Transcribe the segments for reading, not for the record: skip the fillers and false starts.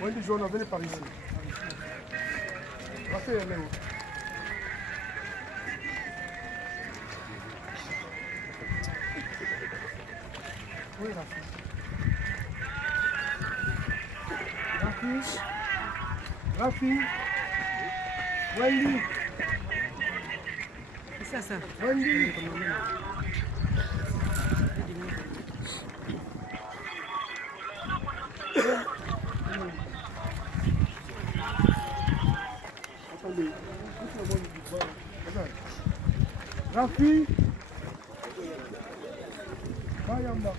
Wendy, Joana, venez par ici. Raffi, elle est où? Oui, Raffi. Raffi. Wendy. C'est ça. Wendy. Attendez. Raffi. Mayamba.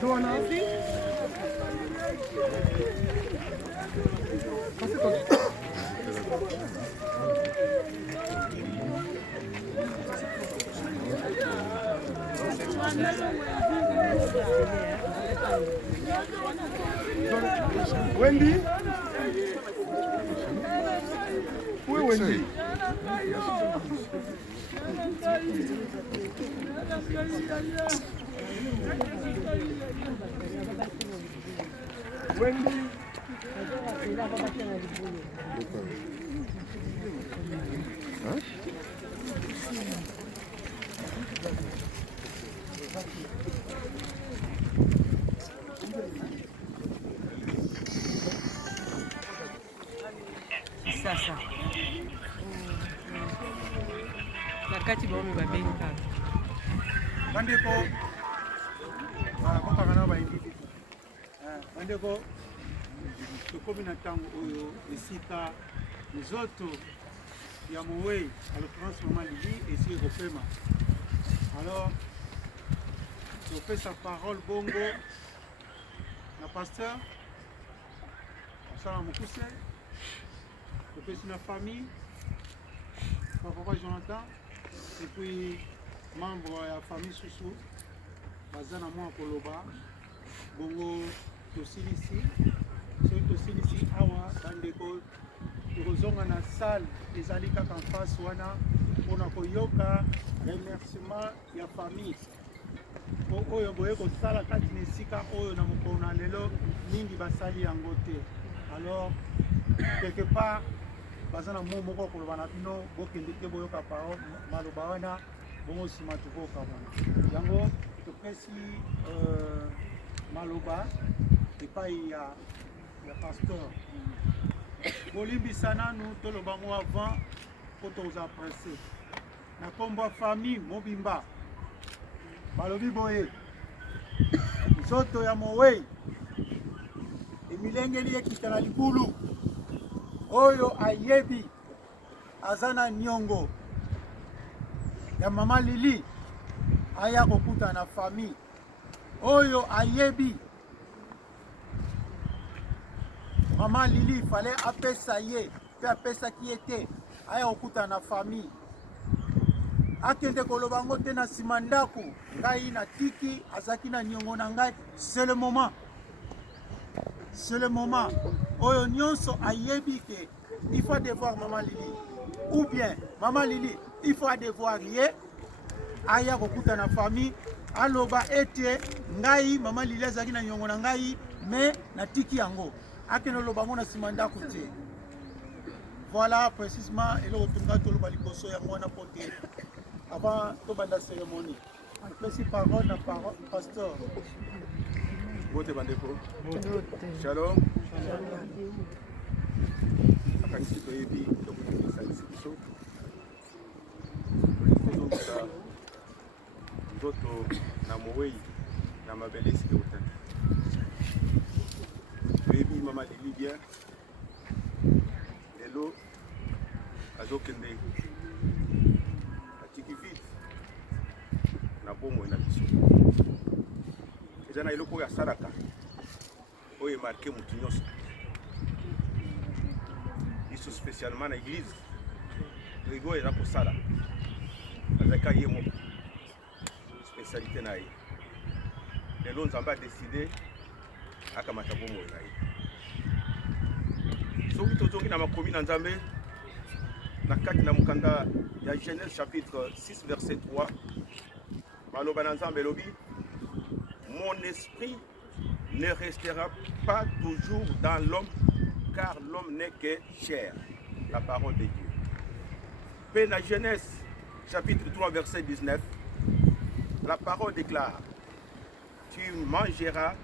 Joana. Wendy? Où est Wendy? Wendy? Ça. Nakati baomi babenga. Bandeko. Kokangana baindi. Bandeko. Tokomi na tango oyo esika nzoto ya Mowei, à l'occurrence Maman Lili, et si Rofema. Alors, je fais sa parole bongo. La pasteur, Salam Moukousse, je fais sur la famille, papa Jonathan, et puis membre de la famille Soussou, Bazana Moua Koloba, bongo Tosilisi, Tosilisi Awa, Bandeko, Tozonga na salle, les alika en face, wana, on a koyoka, remerciement ya famille. Oyo boye ko sala kati nesika oyo na mokona lelo mingi basali yango te. Alors quelque part bazana mo moko ko bana bino bokende te boyo ka parole maloba wana bongo sima tuko ka bana. Yango to pesi maloba epai ya pasteur. Bolimbi sana nous to lo bango avant pour tous apprécier. Na komba famille mobimba balobi boye nzoto ya Mowei emilengeli ekita na libulu oyo ayebi azana nyongo ya Mama Lili aya kokuta na famille oyo ayebi Mama Lili fallait apesa ye pe apesa ki ete aya kokuta na famille akende koloba ngo te na nsima ndako ngai na tiki azaki na niongo na ngai. C'est le moment oyo nyonso ayebi ke il faut devoir Maman Lili. Ou bien, Maman Lili, il faut devoir lier. Aya kokuta na famille. Aloba ete, ngai, Maman Lili azaki na nyongo na ngai, mais na tiki yango. Akeno loba ngona simanda kote. Voilà précisément, et le retourna tout le balicoso yango na pote. Avant de la cérémonie. Merci parole na parole, pasteur. Bote bandeko. Shalom. Akanisi toyebi tokutikisa biso. Tozongisa ndoto na mowei na mabelesi eutaki. Toyebi Maman Lili bien. Lelo azokende atiki vite na bomo na biso. Eza na eloko ya salaka oyo emarke mutu nyonso biso spécialement na église oyo eza kosala azalaka ye moko spécialité na ye. Lelo Nzambe adeside akamata bomo na ye. Soki tozongi na makomi na Nzambe na kati na mukanda ya Genèse chapitre 6 verset 3 maloba na Nzambe elobi mon esprit ne restera pas toujours dans l'homme car l'homme n'est que chair. La parole de Dieu. Puis dans Genèse chapitre 3 verset 19 la parole déclare tu mangeras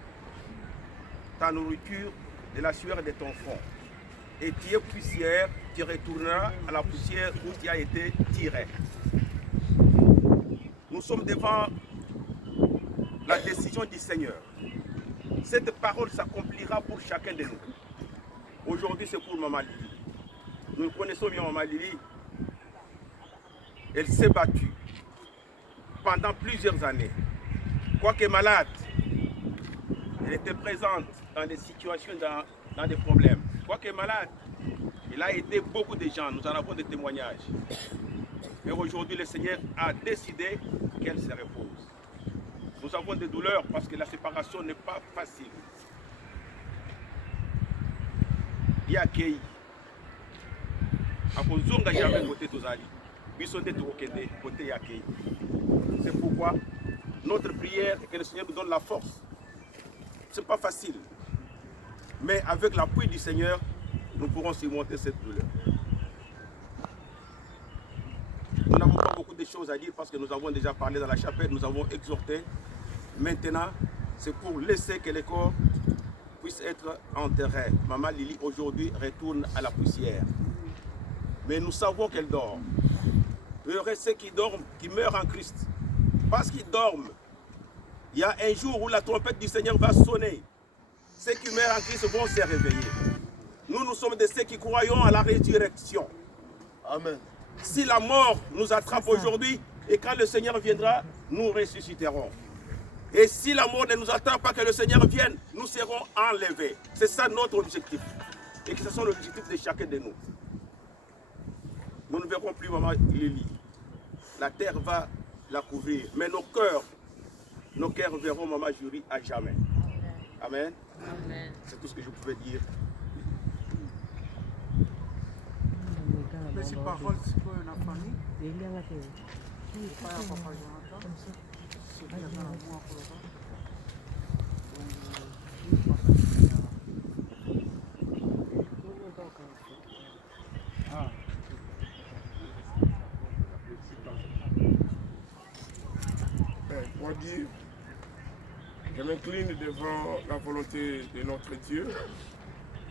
ta nourriture de la sueur de ton front et tu es poussière, tu retourneras à la poussière où tu as été tiré. Nous sommes devant la décision du Seigneur. Cette parole s'accomplira pour chacun de nous. Aujourd'hui, c'est pour Maman Lili. Nous connaissons bien Maman Lili. Elle s'est battue pendant plusieurs années. Quoique malade, elle était présente dans des situations, dans des problèmes. Quoique malade, il a aidé beaucoup de gens. Nous en avons des témoignages. Mais aujourd'hui, le Seigneur a décidé qu'elle se repose. Nous avons des douleurs parce que la séparation n'est pas facile. Il y a qui c'est pourquoi notre prière est que le Seigneur nous donne la force. Ce n'est pas facile. Mais avec l'appui du Seigneur, nous pourrons surmonter cette douleur. Nous n'avons pas beaucoup de choses à dire parce que nous avons déjà parlé dans la chapelle, nous avons exhorté. Maintenant, c'est pour laisser que les corps puissent être enterrés. Maman Lili aujourd'hui retourne à la poussière. Mais nous savons qu'elle dort. Heureux ceux qui dorment, qui meurent en Christ. Parce qu'ils dorment, il y a un jour où la trompette du Seigneur va sonner. Ceux qui meurent en Christ vont se réveiller. Nous sommes de ceux qui croyons à la résurrection. Amen. Si la mort nous attrape aujourd'hui, et quand le Seigneur viendra, nous ressusciterons. Et si la mort ne nous attrape pas, que le Seigneur vienne, nous serons enlevés. C'est ça notre objectif. Et que ce soit l'objectif de chacun de nous. Nous ne verrons plus Maman Lili. La terre va la couvrir. Mais nos cœurs verront Maman Julie à jamais. Amen. Amen. C'est tout ce que je pouvais dire. Merci parole, c'est quoi la famille? Pas à Papa Jonathan. C'est bien dans la moi pour le temps. Pour dire, je m'incline devant la volonté de notre Dieu,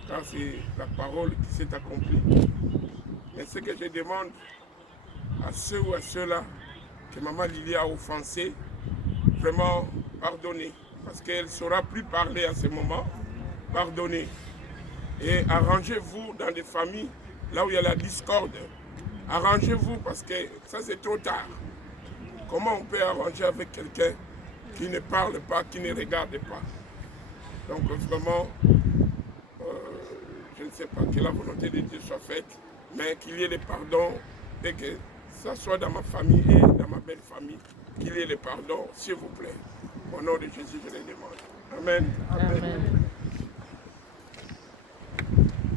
car c'est la parole qui s'est accomplie. Mais ce que je demande à ceux ou à ceux-là que Maman Lili a offensé, vraiment pardonner, parce qu'elle ne saura plus parler à ce moment, pardonner. Et arrangez-vous dans des familles, là où il y a la discorde. Arrangez-vous parce que ça c'est trop tard. Comment on peut arranger avec quelqu'un qui ne parle pas, qui ne regarde pas? Donc vraiment, je ne sais pas que la volonté de Dieu soit faite, mais qu'il y ait le pardon et que ça soit dans ma famille et dans ma belle famille, qu'il y ait le pardon, s'il vous plaît. Au nom de Jésus, je le demande. Amen. Amen.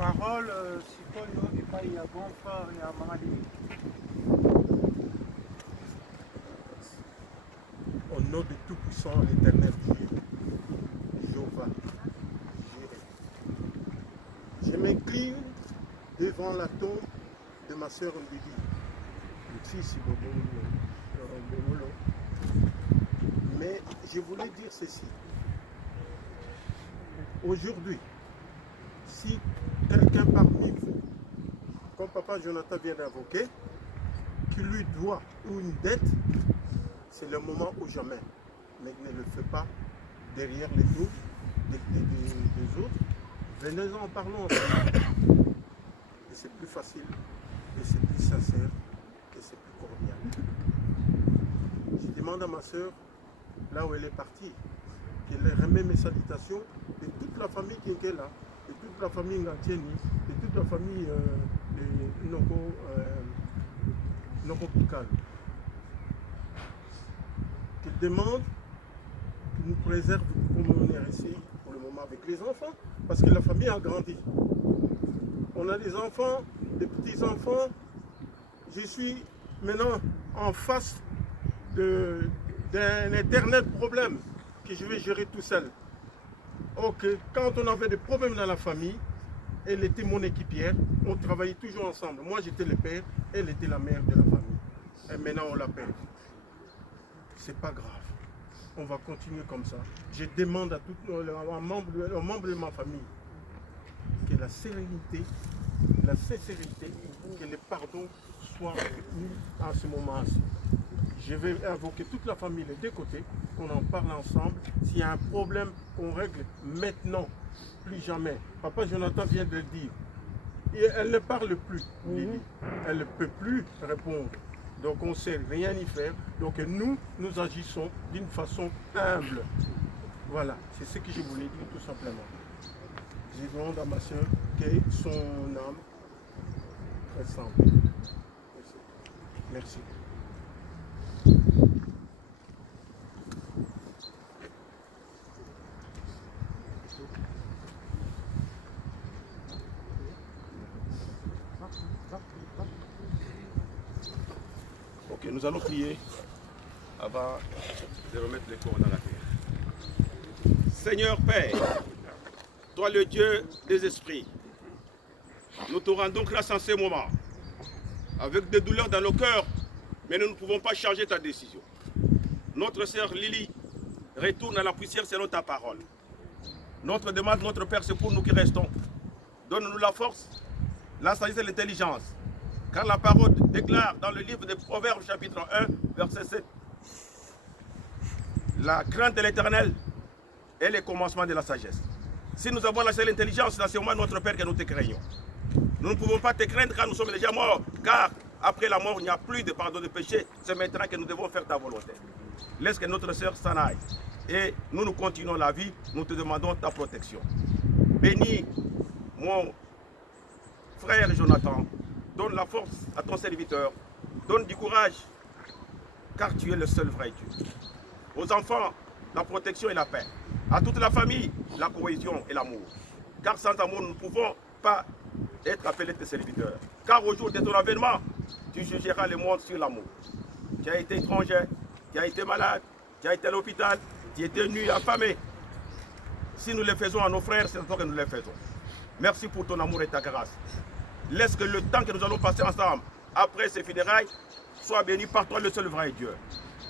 parole, sikoyo epai ya bon frère ya Mamadi. Au nom de Tout-Puissant, l'Éternel Dieu, Jéhovah, je m'incline devant la tombe de ma sœur Lydie, le fils de Bobolo. Mais je voulais dire ceci. Aujourd'hui, si quelqu'un parmi vous, comme Papa Jonathan vient d'invoquer, qui lui doit une dette, c'est le moment ou jamais. Mais ne le fais pas derrière les dos des autres. Venez-en, parlons. Et c'est plus facile, et c'est plus sincère, et c'est plus cordial. Je demande à ma soeur, là où elle est partie, qu'elle remet mes salutations de toute la famille qui est là, de toute la famille Ngantieni, de toute la famille de Noko Pikal. Qu'elle demande qu'il nous préserve pour venir ici pour le moment avec les enfants, parce que la famille a grandi. On a des enfants, des petits-enfants. Je suis maintenant en face d'un éternel problème que je vais gérer tout seul. Ok, quand on avait des problèmes dans la famille, elle était mon équipière, on travaillait toujours ensemble. Moi j'étais le père, elle était la mère de la famille. Et maintenant on l'a perdu. C'est pas grave. On va continuer comme ça. Je demande à tous aux membres de ma famille que la sérénité, la sincérité, que le pardon soient mis à ce moment-ci. Je vais invoquer toute la famille des deux côtés, qu'on en parle ensemble. S'il y a un problème, qu'on règle maintenant, plus jamais. Papa Jonathan vient de le dire. Et elle ne parle plus, Lily. Elle ne peut plus répondre. Donc on ne sait rien y faire. Donc nous agissons d'une façon humble. Voilà, c'est ce que je voulais dire tout simplement. Je demande à ma soeur que son âme ressemble. Merci. Ok, nous allons prier avant de remettre les corps dans la terre. Seigneur Père, toi le Dieu des esprits, nous te rendons grâce en ce moment, avec des douleurs dans nos cœurs, mais nous ne pouvons pas changer ta décision. Notre sœur Lily retourne à la poussière selon ta parole. Notre demande, notre Père, c'est pour nous qui restons. Donne-nous la force, la sagesse et l'intelligence. Car la parole déclare dans le livre des Proverbes, chapitre 1, verset 7, la crainte de l'Éternel est le commencement de la sagesse. Si nous avons la seule intelligence, c'est au moins notre Père que nous te craignons. Nous ne pouvons pas te craindre car nous sommes déjà morts. Car après la mort, il n'y a plus de pardon de péché. C'est maintenant que nous devons faire ta volonté. Laisse que notre sœur s'en aille. Et nous continuons la vie. Nous te demandons ta protection. Bénis mon frère Jonathan. Donne la force à ton serviteur. Donne du courage. Car tu es le seul vrai Dieu. Aux enfants, la protection et la paix. À toute la famille, la cohésion et l'amour. Car sans amour, nous ne pouvons pas être appelés tes serviteurs. Car au jour de ton avènement, tu jugeras le monde sur l'amour. Tu as été étranger, tu as été malade, tu as été à l'hôpital, tu as été nu, affamé. Si nous le faisons à nos frères, c'est toi que nous le faisons. Merci pour ton amour et ta grâce. Laisse que le temps que nous allons passer ensemble, après ces funérailles, soit béni par toi, le seul vrai Dieu.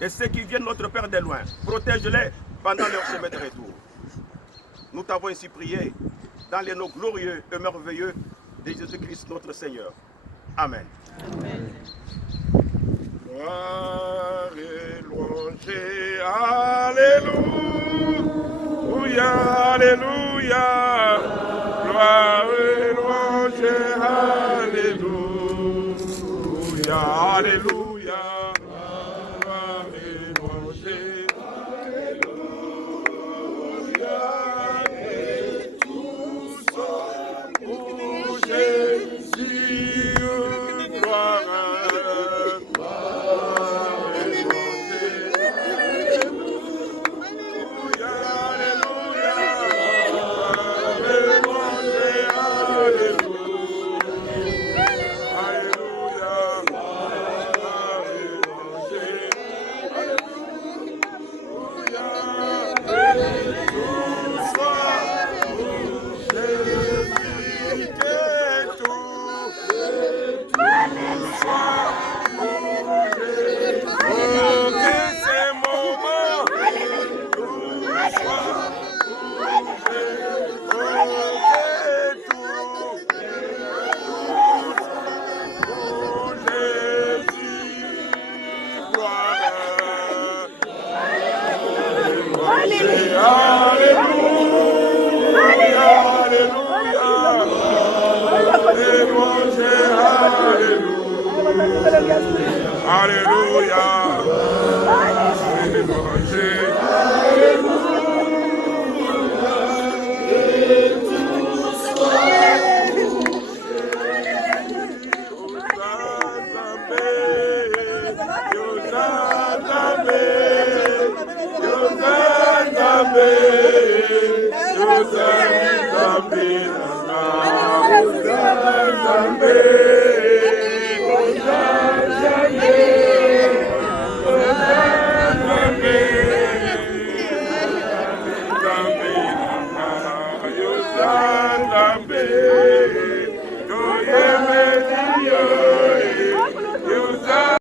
Et ceux qui viennent, notre Père de loin, protège-les pendant leur chemin de retour. Nous t'avons ainsi prié dans les noms glorieux et merveilleux de Jésus-Christ, notre Seigneur. Amen. Amen. Gloire et louange, alléluia, alléluia. Gloire et louange, alléluia, alléluia. Gloire et louange, alléluia. Et tous pour Jésus, gloire. Alléluia. Alléluia.